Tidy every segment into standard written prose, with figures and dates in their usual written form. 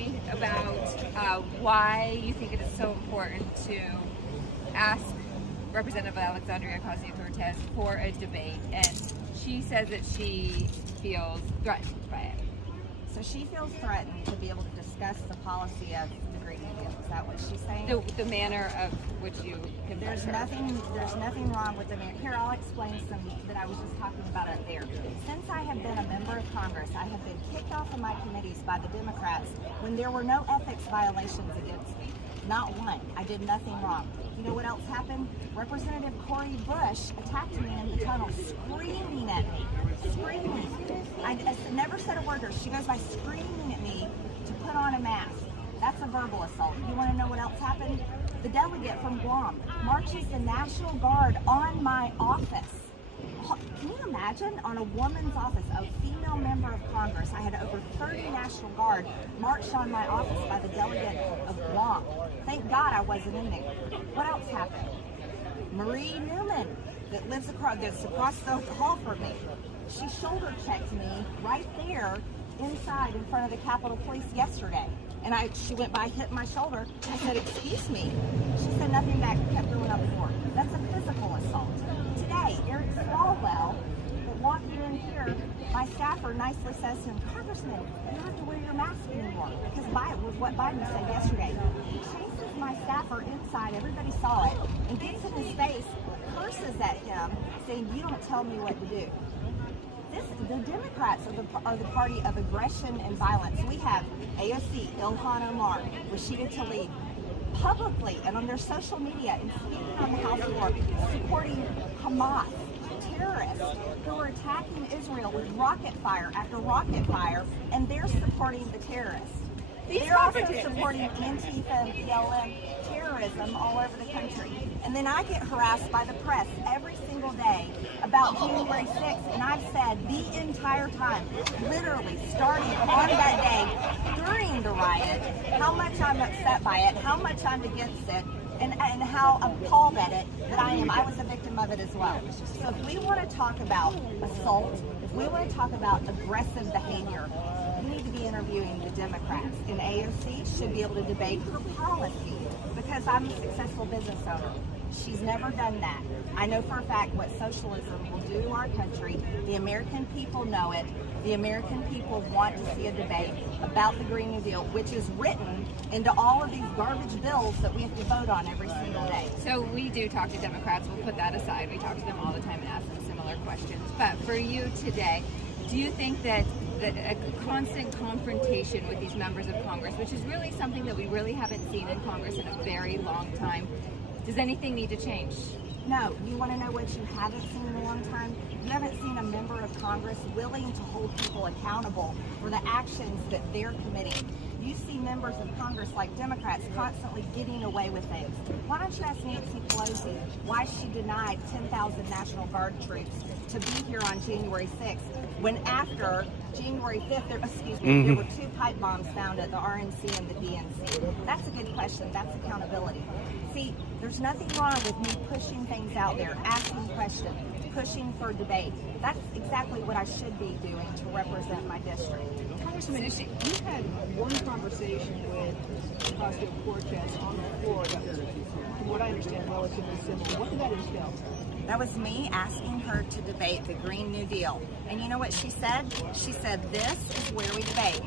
me about why you think it is so important to ask Representative Alexandria Ocasio-Cortez for a debate, and she says that she feels threatened by it. So she feels threatened to be able to discuss the policy of the Greene deal. Is that what she's saying? The manner of which you There's nothing wrong with the manner. Here, I'll explain some that I was just talking about up there. Since I have been a member of Congress, I have been kicked off of my committees by the Democrats when there were no ethics violations against me. Not one. I did nothing wrong. You know what else happened? Representative Cori Bush attacked me in the tunnel, screaming at me. Screaming. I never said a word to her. She goes by screaming at me to put on a mask. That's a verbal assault. You want to know what else happened? The delegate from Guam marches the National Guard on my office. Can you imagine? On a woman's office, a female member of Congress, I had over 30 National Guard marched on my office by the delegate of Guam. Thank God I wasn't in there. What else happened? Marie Newman, that's across the hall from me, she shoulder checked me right there inside in front of the Capitol Police yesterday. And she went by, hit my shoulder. I said, "Excuse me." She said nothing back, kept going up the door. That's a physical assault. Today, Eric Swalwell, walking in here, my staffer nicely says to him, "Congressman, you don't have to wear your mask anymore," because it was what Biden said yesterday. He chases my staffer inside, everybody saw it, and gets in his face, curses at him, saying, "You don't tell me what to do." The Democrats are the party of aggression and violence. We have AOC, Ilhan Omar, Rashida Tlaib, publicly and on their social media and speaking on the House floor, supporting Hamas, terrorists who are attacking Israel with rocket fire after rocket fire, and they're supporting the terrorists. They're also supporting Antifa and BLM terrorism all over the country. And then I get harassed by the press every single day about January 6th, and I've said the entire time, literally starting on that day during the riot, how much I'm upset by it, how much I'm against it, and how appalled at it that I am. I was a victim of it as well. So if we want to talk about assault, if we want to talk about aggressive behavior, we need to be interviewing the Democrats. And AOC should be able to debate her policy because I'm a successful business owner. She's never done that. I know for a fact what socialism will do to our country. The American people know it. The American people want to see a debate about the Green New Deal, which is written into all of these garbage bills that we have to vote on every single day. So we do talk to Democrats. We'll put that aside. We talk to them all the time and ask them similar questions. But for you today, do you think that a constant confrontation with these members of Congress, which is really something that we really haven't seen in Congress in a very long time, does anything need to change? No. You want to know what you haven't seen in a long time? You haven't seen a member of Congress willing to hold people accountable for the actions that they're committing. You see members of Congress like Democrats constantly getting away with things. Why don't you ask Nancy Pelosi why she denied 10,000 National Guard troops to be here on January 6th when after January 5th, there were 2 pipe bombs found at the RNC and the DNC. That's a good question. That's accountability. See, there's nothing wrong with me pushing things out there, asking questions, pushing for debate. That's exactly what I should be doing to represent my district. Congressman, you had one conversation with Ocasio-Cortez on the floor that was, from what I understand, relatively simple. What did that entail? That was me asking her to debate the Green New Deal. And you know what she said? She said, "This is where we debate,"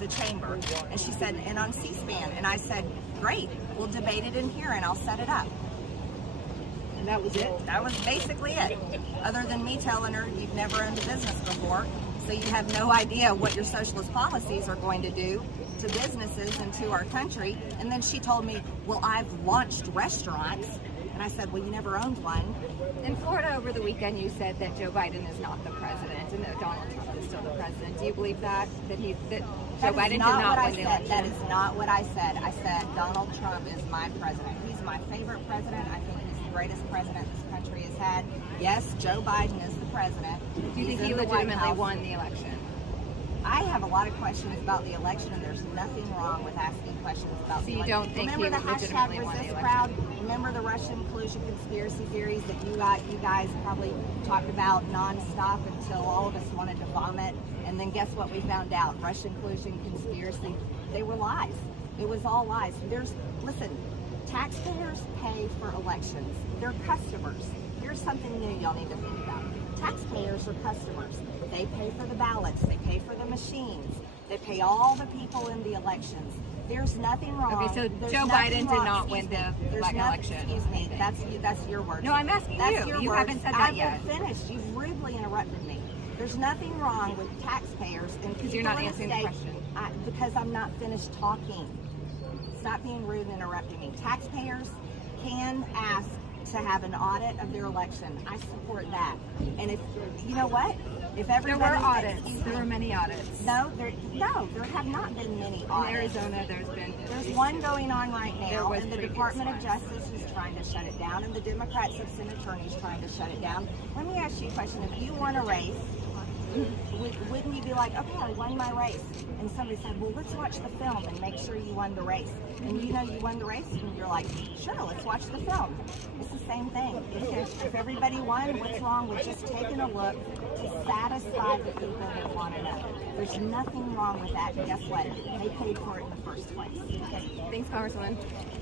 the chamber. And she said, "and on C-SPAN." And I said, "Great, we'll debate it in here and I'll set it up." And that was it? That was basically it. Other than me telling her, "You've never owned a business before, so you have no idea what your socialist policies are going to do to businesses and to our country." And then she told me, "Well, I've launched restaurants." And I said, "Well, you never owned one." In Florida over the weekend, you said that Joe Biden is not the president and that Donald Trump is still the president. Do you believe that Joe Biden did not win the election? That is not what I said. I said Donald Trump is my president. He's my favorite president. I think he's the greatest president this country has had. Yes, Joe Biden is the president. Do you think he legitimately won the election? I have a lot of questions about the election, and there's nothing wrong with asking questions about the election. So you don't think he legitimately won the election? Remember the Russian collusion conspiracy theories that you guys probably talked about nonstop until all of us wanted to vomit? And then guess what we found out? Russian collusion conspiracy, they were lies. It was all lies. Listen, taxpayers pay for elections. They're customers. Here's something new y'all need to think about. Taxpayers are customers. They pay for the ballots. They pay for the machines. They pay all the people in the elections. There's nothing wrong. Okay, so There's Joe nothing Biden did wrong. not win the election. Excuse me. That's your word. No, I'm asking That's you. Your You words. haven't said that I yet. haven't finished. You've rudely interrupted me. There's nothing wrong with taxpayers and Because you're not people in answering the state- question. Because I'm not finished talking. Stop being rude and interrupting me. Taxpayers can ask to have an audit of their election. I support that. And if you know what, if There everybody were audits. excuse There me. were many audits. No, there have not been many In audits. Arizona, there's One going on right There now, was and the previous Department of ones. Justice is trying to shut it down, and the Democrats have sent attorneys trying to shut it down. Let me ask you a question. If you won a race, wouldn't you be like, okay, I won my race? And somebody said, well, let's watch the film and make sure you won the race. And you know you won the race, and you're like, sure, let's watch the film. It's the same thing. If everybody won, what's wrong with just taking a look to satisfy the people that want to know? There's nothing wrong with that. And guess what? They paid for it in the first place. Okay. Thanks, Congresswoman.